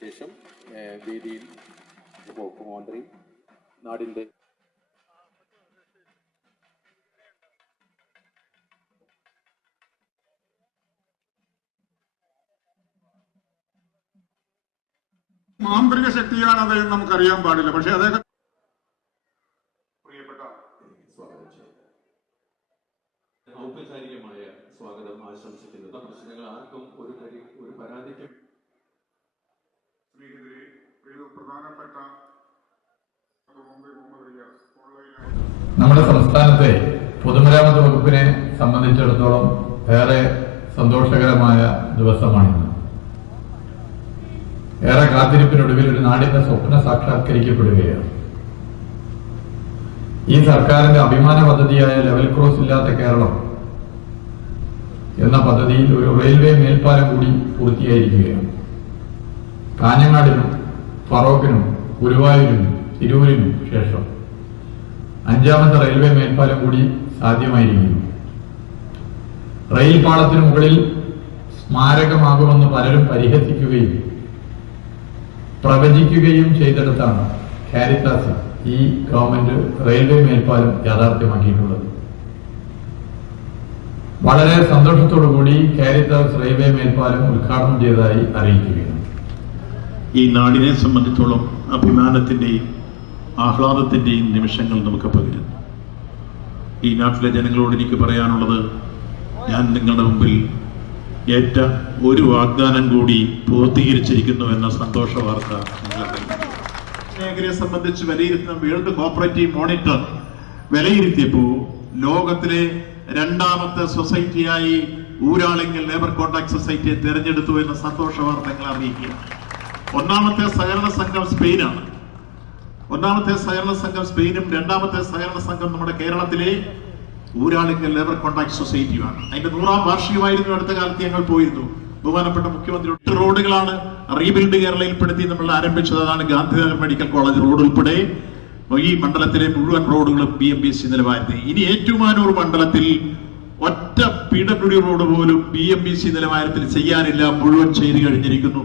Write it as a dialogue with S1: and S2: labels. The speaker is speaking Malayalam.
S1: ശേഷം വേദിയിൽ മുഖ്യമന്ത്രി മന്ത്രി നാടിന്റെ
S2: മാന്ത്രിക ശക്തിയാണ് അതെന്ന് നമുക്കറിയാൻ പാടില്ല. പക്ഷെ അദ്ദേഹം പ്രിയപ്പെട്ട
S1: സ്വാഗതം ചെയ്യും ഔപചാരികമായ സ്വാഗതം ആശംസിക്കുന്നത് പ്രശ്നങ്ങൾ ആർക്കും ഒരു കരി ഒരു പരാതിക്കും
S2: സ്നേഹിതരെ ഒരു പ്രധാനപ്പെട്ട
S3: നമ്മുടെ സംസ്ഥാനത്തെ പൊതുമരാമത്ത് വകുപ്പിനെ സംബന്ധിച്ചിടത്തോളം ഏറെ സന്തോഷകരമായ ദിവസമാണിന്ന്. ഏറെ കാത്തിരിപ്പിനൊടുവിൽ ഒരു നാടിന്റെ സ്വപ്ന സാക്ഷാത്കരിക്കപ്പെടുകയാണ്. ഈ സർക്കാരിന്റെ അഭിമാന പദ്ധതിയായ ലെവൽ ക്രോസ് ഇല്ലാത്ത കേരളം എന്ന പദ്ധതിയിൽ ഒരു റെയിൽവേ മേൽപ്പാലം കൂടി പൂർത്തിയായിരിക്കുകയാണ്. കാഞ്ഞങ്ങാടിനും ഫറോക്കിനും ഗുരുവായൂരിനും തിരൂരിനും ശേഷം അഞ്ചാമത്തെ റെയിൽവേ മേൽപ്പാലം കൂടി സാധ്യമായിരിക്കുന്നു. റെയിൽ പാളത്തിന് മുകളിൽ സ്മാരകമാകുമെന്ന് പലരും പരിഹസിക്കുകയും പ്രവചിക്കുകയും ചെയ്തെടുത്താണ് കാരിത്താസ് ഈ ഗവൺമെന്റ് റെയിൽവേ മേൽപ്പാലം യാഥാർത്ഥ്യമാക്കിയിട്ടുള്ളത് വളരെ സന്തോഷത്തോടു കൂടി കാരിത്താസ് റെയിൽവേ മേൽപ്പാലം ഉദ്ഘാടനം ചെയ്തതായി അറിയിക്കുകയാണ്
S4: ഈ നാടിനെ സംബന്ധിച്ചോളം അഭിമാനത്തിന്റെയും ആഹ്ലാദത്തിന്റെയും നിമിഷങ്ങൾ നമുക്ക് പകരുന്നു ഈ നാട്ടിലെ ജനങ്ങളോട് എനിക്ക് പറയാനുള്ളത് ഞാൻ നിങ്ങളുടെ മുമ്പിൽ ഏറ്റ ഒരു വാഗ്ദാനം കൂടി പൂർത്തീകരിച്ചിരിക്കുന്നു എന്ന സന്തോഷ വാർത്ത. മേഖലയെ സംബന്ധിച്ച് വിലയിരുത്തുന്ന വേൾഡ് കോപ്പറേറ്റീവ് മോണിറ്റർ വിലയിരുത്തിയപ്പോൾ ലോകത്തിലെ രണ്ടാമത്തെ സൊസൈറ്റിയായി ഊരാളിങ്കൽ ലേബർ കോൺട്രാക്ട് സൊസൈറ്റിയെ തിരഞ്ഞെടുത്തു എന്ന സന്തോഷ വാർത്തകൾ അറിയിക്കുക ഒന്നാമത്തെ സഹകരണ സംഘം സ്പെയിനാണ്. ഒന്നാമത്തെ സഹകരണ സംഘം സ്പെയിനും രണ്ടാമത്തെ സഹകരണ സംഘം നമ്മുടെ കേരളത്തിലെ ഊരാളിങ്കൽ ലേബർ കോൺട്രാക്ട് സൊസൈറ്റിയുമാണ്. അതിന്റെ നൂറാം വാർഷികമായിരുന്നു അടുത്ത കാലത്ത് ഞങ്ങൾ പോയിരുന്നു. ബഹുമാനപ്പെട്ട മുഖ്യമന്ത്രി റോഡുകളാണ് റീബിൽഡ് കേരളയിൽപ്പെടുത്തി നമ്മൾ ആരംഭിച്ചത്. അതാണ് ഗാന്ധിനഗർ മെഡിക്കൽ കോളേജ് റോഡ് ഉൾപ്പെടെ. ഈ മണ്ഡലത്തിലെ മുഴുവൻ റോഡുകളും ബി എം ബി സി നിലവാരത്തിൽ. ഇനി ഏറ്റുമാനൂർ മണ്ഡലത്തിൽ ഒറ്റ പി ഡബ്ല്യു ഡി റോഡ് പോലും ബി എം ബി സി നിലവാരത്തിൽ ചെയ്യാനില്ല. മുഴുവൻ ചെയ്തു കഴിഞ്ഞിരിക്കുന്നു.